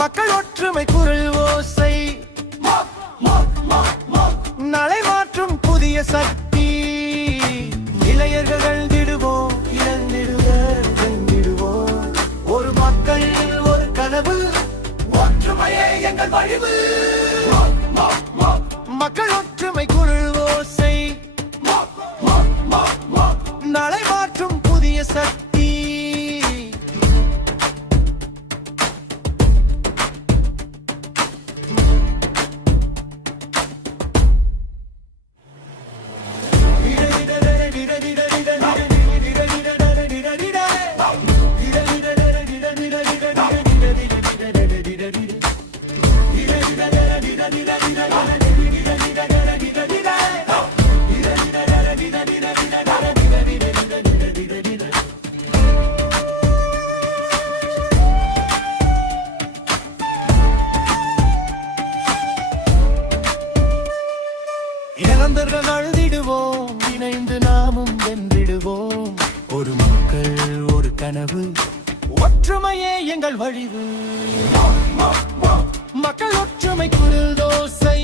மக்கள் ஒற்றுமை குரல் ஓசை நாளை மாற்றும் புதிய சக்தி இளைஞர்கள் எழுந்திடுவோம் இழந்திடுவோம் ஒரு மக்கள் ஒரு கனவு ஒற்றுமையே எங்கள் வழிவு மக்கள் ஒற்றுமை குரல் ஓசை நாளை மாற்றும் புதிய சக்தி இழந்தர்கள் அழுதிடுவோம் இணைந்து நாமும் வென்றிடுவோம் ஒரு மக்கள் ஒரு கனவு ஒற்றுமையே எங்கள் வழிவு மக்கள் ஒற்றுமை குரல் ஓசை